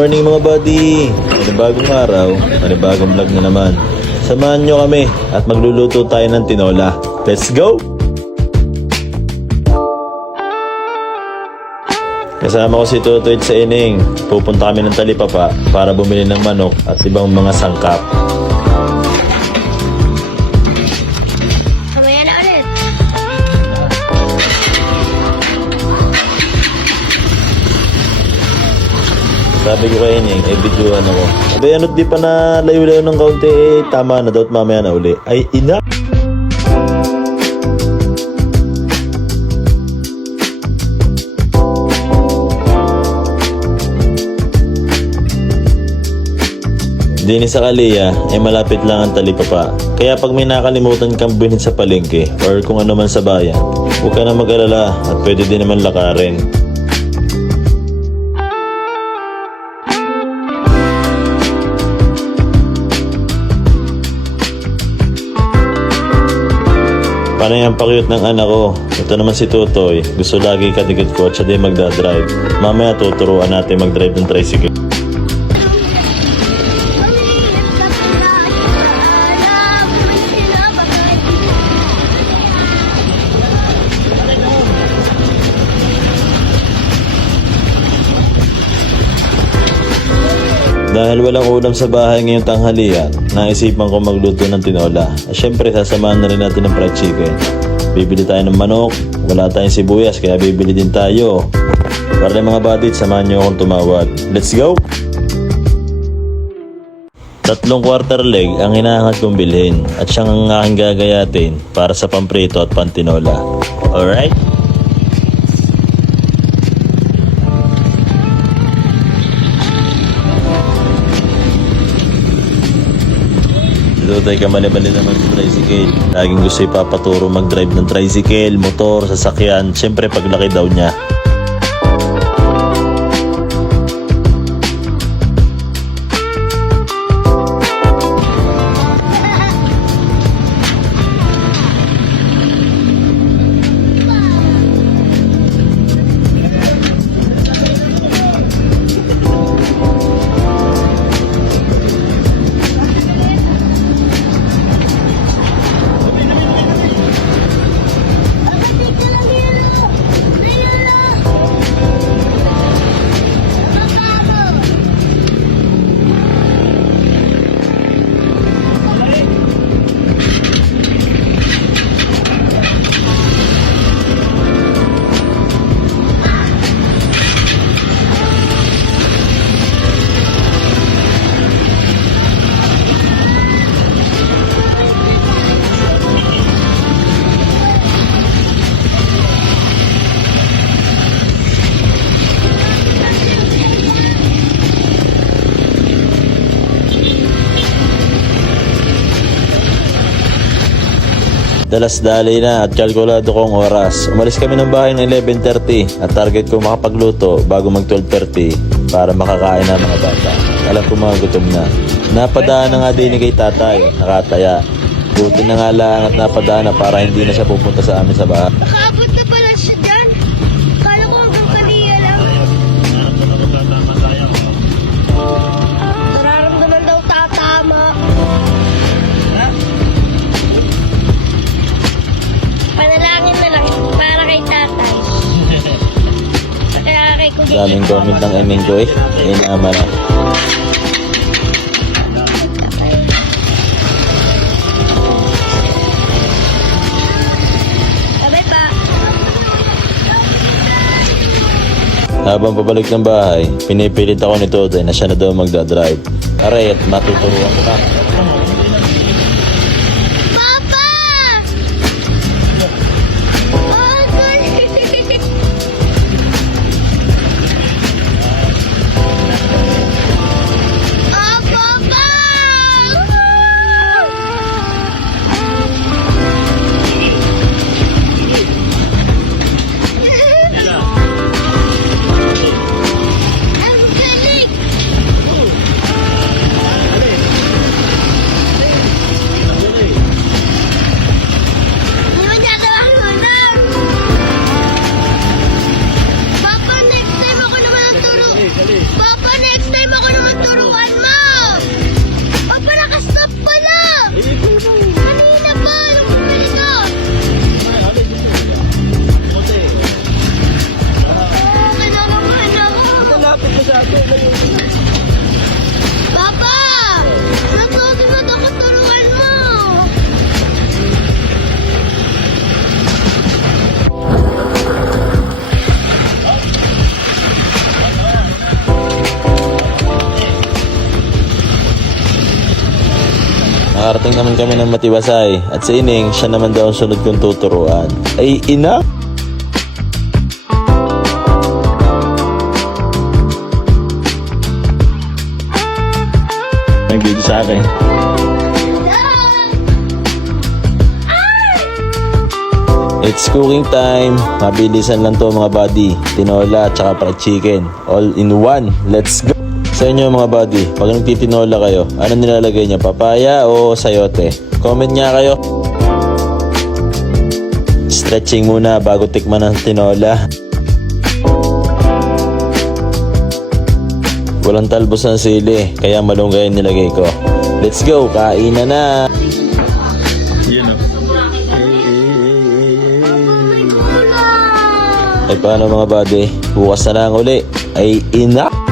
morning mga buddy! Panibagong araw, panibagong vlog na naman. Samahan nyo kami at magluluto tayo ng tinola. Let's go! Kasama ko si Tutoy sa Ining. Pupunta kami ng Talipapa para bumili ng manok at ibang mga sangkap. Kamaya na ulit. Sabi ko kay Ining, videoan ako. Sabi ano't di pa na layo-layo ng kaunti, tama na daw at mamaya na uli. Ay ina! Dini sa Kalia ay malapit lang ang Talipapa. Kaya pag may nakalimutan kang bilhin sa palengke or kung ano man sa bayan, huwag ka na mag-alala at pwede din naman lakarin. Panay ang pakyut ng anak ko. Ito naman si Tutoy. Gusto lagi katikot ko at siya din magdadrive. Mamaya tuturuan natin mag-drive ng tricycle. Dahil walang ulam sa bahay ngayong tanghalian, naisipan ko magluto ng tinola. At syempre, sasamahan na rin natin ng fried chicken. Bibili tayo ng manok, wala tayong sibuyas, kaya bibili din tayo. Para rin mga buddies, samahan nyo akong tumawad. Let's go! 3 quarter leg ang hinahangat kong bilhin at siyang ang aking gagayatin para sa pamprito at pantinola. Alright? Tutoy ka mali-mali naman sa tricycle. Laging gusto ipapaturo mag-drive ng tricycle, motor, sasakyan. Siyempre paglaki daw niya. Dalas-dali na at kalkulado kong oras. Umalis kami ng bahay ng 11:30 at target ko makapagluto bago mag 12:30 para makakain na mga bata. Alam ko mga gutom na. Napadaan na nga din ni kay tatay at nakataya. Buti na nga lang at napadaan na para hindi na siya pupunta sa amin sa bahay. Nakaabot na pala siya dyan. Kala ko hanggang Kalia lang. Nararamdaman daw tatama. Panalangin na lang para kay tatay. Kaya kay Kuya. Daming comment ng Eming ko eh. Inaama na. Sabi pa. Habang pabalik ng bahay, pinipilit ako ni Tutoy na siya na daw magdadrive. Aray at matuturuan ko na. Papa! Oh, Papa! Ang galing! Nakarating naman kami ng Matiwasay at si Ining, siya naman daw ang sunod kong tuturuan. Ay, ina! Nag-video sa akin. It's cooking time. Mabilisan lang to mga buddy. Tinola at saka fried chicken. All in one. Let's go! Sa inyo mga buddy, pag nagtitinola kayo, ano nilalagay niya? Papaya o sayote? Comment nga kayo. Stretching muna bago tikman ng tinola. Walang talbos ng sili, kaya malunggay ang nilagay ko. Let's go! Kain na! Ay paano mga buddy? Bukas na lang uli. Ay ina!